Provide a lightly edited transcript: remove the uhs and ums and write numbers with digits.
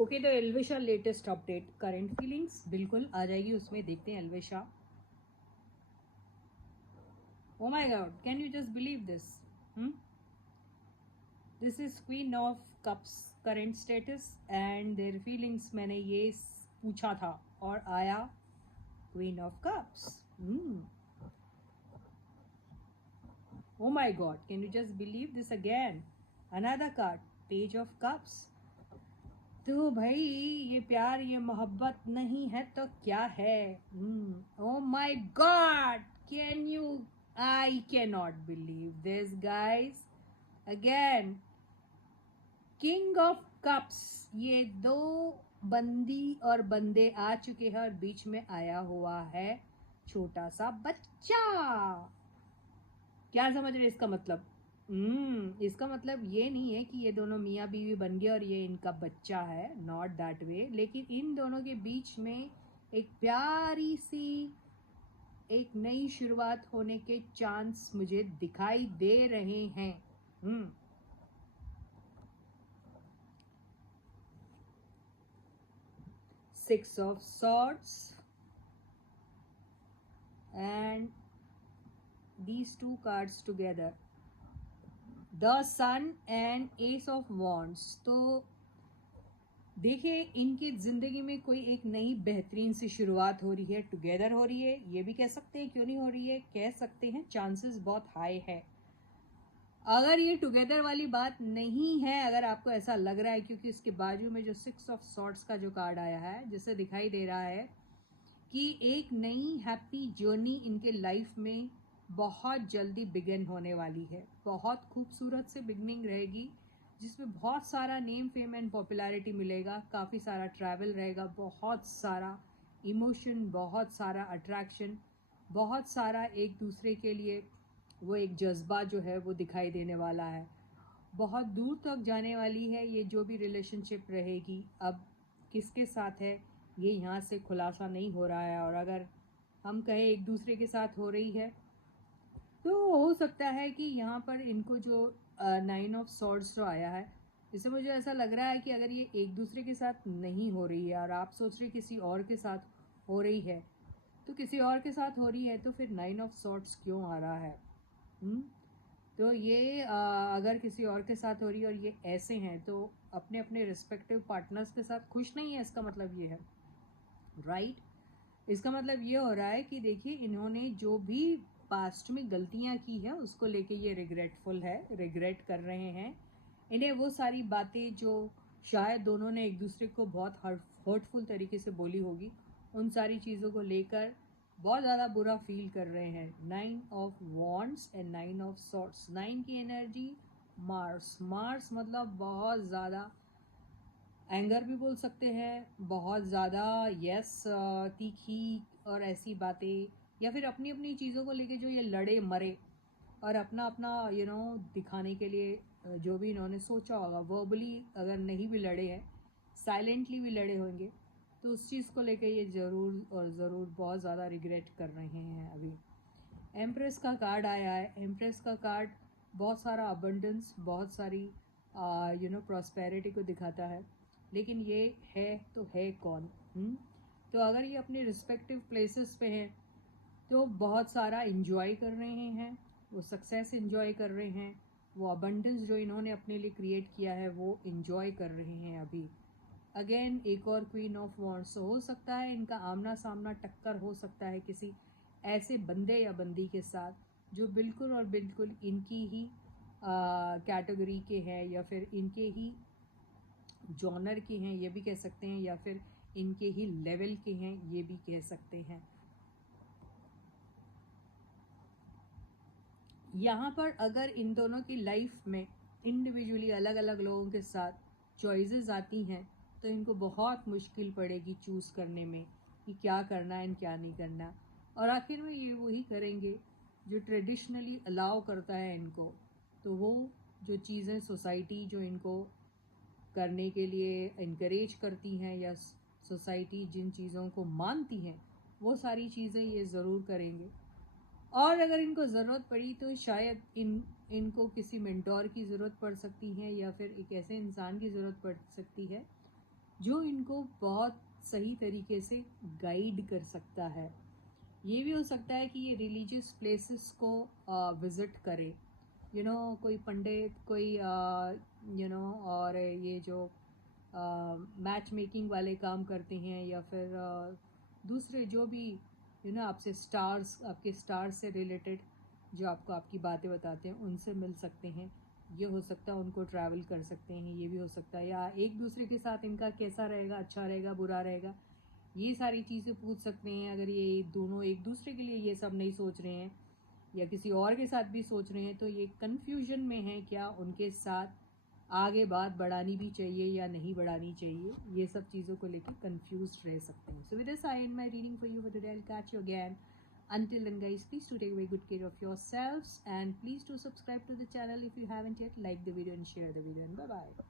Okay, तो Elvisha latest update current feelings बिल्कुल आ जाएगी उसमें। देखते हैं Elvisha. Oh my god, can you just believe this? This is queen of cups current status and their feelings. मैंने ये पूछा था और आया queen of cups. Oh my god, can you just believe this again? Another card, page of cups. तो भाई ये प्यार ये मोहब्बत नहीं है तो क्या है? ओ my god, can you? I can not believe this guys. Again king of cups. ये दो बंदी और बंदे आ चुके हैं और बीच में आया हुआ है छोटा सा बच्चा। क्या समझ रहे इसका मतलब? इसका मतलब ये नहीं है कि ये दोनों मियाँ बीवी बन गए और ये इनका बच्चा है, नॉट दैट वे। लेकिन इन दोनों के बीच में एक प्यारी सी एक नई शुरुआत होने के चांस मुझे दिखाई दे रहे हैं। 6 of swords and these two cards together, the sun and ace of wands। तो देखिए इनकी जिंदगी में कोई एक नई बेहतरीन सी शुरुआत हो रही है, टुगेदर हो रही है। ये भी कह सकते हैं, क्यों नहीं हो रही है, कह सकते हैं, चांसेस बहुत हाई है। अगर ये टुगेदर वाली बात नहीं है, अगर आपको ऐसा लग रहा है, क्योंकि इसके बाजू में जो 6 ऑफ सॉर्ड्स का जो कार्ड आया है, जिससे दिखाई दे रहा है कि एक नई हैप्पी जर्नी इनके लाइफ में बहुत जल्दी बिगिन होने वाली है। बहुत खूबसूरत से बिगनिंग रहेगी जिसमें बहुत सारा नेम फेम एंड पॉपुलैरिटी मिलेगा, काफ़ी सारा ट्रैवल रहेगा, बहुत सारा इमोशन, बहुत सारा अट्रैक्शन, बहुत सारा एक दूसरे के लिए वो एक जज्बा जो है वो दिखाई देने वाला है। बहुत दूर तक जाने वाली है ये जो भी रिलेशनशिप रहेगी। अब किसके साथ है ये यहाँ से खुलासा नहीं हो रहा है, और अगर हम कहें एक दूसरे के साथ हो रही है तो हो सकता है कि यहाँ पर इनको जो 9 ऑफ सॉर्ड्स जो आया है, इससे मुझे ऐसा लग रहा है कि अगर ये एक दूसरे के साथ नहीं हो रही है और आप सोच रहे किसी और के साथ हो रही है, तो किसी और के साथ हो रही है तो फिर 9 ऑफ सॉर्ड्स क्यों आ रहा है? तो ये अगर किसी और के साथ हो रही है और ये ऐसे हैं तो अपने अपने रिस्पेक्टिव पार्टनर्स के साथ खुश नहीं है, इसका मतलब ये है, राइट? इसका मतलब ये हो रहा है कि देखिए इन्होंने जो भी पास्ट में गलतियां की है उसको लेके ये रिग्रेटफुल है, रिग्रेट कर रहे हैं। इन्हें वो सारी बातें जो शायद दोनों ने एक दूसरे को बहुत हर्टफुल तरीके से बोली होगी, उन सारी चीज़ों को लेकर बहुत ज़्यादा बुरा फील कर रहे हैं। 9 of wands and 9 of swords. 9 की एनर्जी मार्स। मार्स मतलब बहुत ज़्यादा एंगर भी बोल सकते हैं, बहुत ज़्यादा यस, तीखी और ऐसी बातें, या फिर अपनी अपनी चीज़ों को लेके जो ये लड़े मरे और अपना अपना दिखाने के लिए जो भी इन्होंने सोचा होगा, वर्बली अगर नहीं भी लड़े हैं, साइलेंटली भी लड़े होंगे, तो उस चीज़ को लेके ये ज़रूर और ज़रूर बहुत ज़्यादा रिग्रेट कर रहे हैं अभी। एम्प्रेस का कार्ड आया है। एम्प्रेस का कार्ड बहुत सारा अबंडेंस, बहुत सारी प्रॉस्पेरिटी को दिखाता है। लेकिन ये है तो है कौन? तो अगर ये अपने रिस्पेक्टिव प्लेसेस पे हैं तो बहुत सारा इंजॉय कर रहे हैं, वो सक्सेस इंजॉय कर रहे हैं, वो अबंडेंस जो इन्होंने अपने लिए क्रिएट किया है वो इंजॉय कर रहे हैं अभी। अगेन एक और क्वीन ऑफ वॉन्ड्स। हो सकता है इनका आमना सामना टक्कर हो सकता है किसी ऐसे बंदे या बंदी के साथ जो बिल्कुल और बिल्कुल इनकी ही कैटेगरी के हैं, या फिर इनके ही जॉनर के हैं, ये भी कह सकते हैं, या फिर इनके ही लेवल के हैं, ये भी कह सकते हैं। यहाँ पर अगर इन दोनों की लाइफ में इंडिविजुअली अलग अलग लोगों के साथ चॉइसेस आती हैं तो इनको बहुत मुश्किल पड़ेगी चूज़ करने में कि क्या करना है क्या नहीं करना। और आखिर में ये वही करेंगे जो ट्रेडिशनली अलाउ करता है इनको। तो वो जो चीज़ें सोसाइटी जो इनको करने के लिए इनकरेज करती हैं, या सोसाइटी जिन चीज़ों को मानती हैं, वो सारी चीज़ें ये ज़रूर करेंगे। और अगर इनको ज़रूरत पड़ी तो शायद इनको किसी मेंटोर की ज़रूरत पड़ सकती है, या फिर एक ऐसे इंसान की ज़रूरत पड़ सकती है जो इनको बहुत सही तरीके से गाइड कर सकता है। ये भी हो सकता है कि ये रिलीजियस प्लेसेस को विज़िट करे, कोई पंडित, कोई और ये जो मैच मेकिंग वाले काम करते हैं, या फिर दूसरे जो भी आपसे स्टार्स, आपके स्टार्स से रिलेटेड जो आपको आपकी बातें बताते हैं, उनसे मिल सकते हैं। ये हो सकता है उनको ट्रैवल कर सकते हैं, ये भी हो सकता है। या एक दूसरे के साथ इनका कैसा रहेगा, अच्छा रहेगा, बुरा रहेगा, ये सारी चीज़ें पूछ सकते हैं। अगर ये दोनों एक दूसरे के लिए ये सब नहीं सोच रहे हैं या किसी और के साथ भी सोच रहे हैं, तो ये कन्फ्यूजन में है, क्या उनके साथ आगे बात बढ़ानी भी चाहिए या नहीं बढ़ानी चाहिए, ये सब चीज़ों को लेकर कंफ्यूज रह सकते हैं। So with this I and my reading for you for today. I will catch you again. Until then guys, please do take very good care of yourselves, and please do subscribe to the channel if you haven't yet. Like the video and share the video, and bye bye.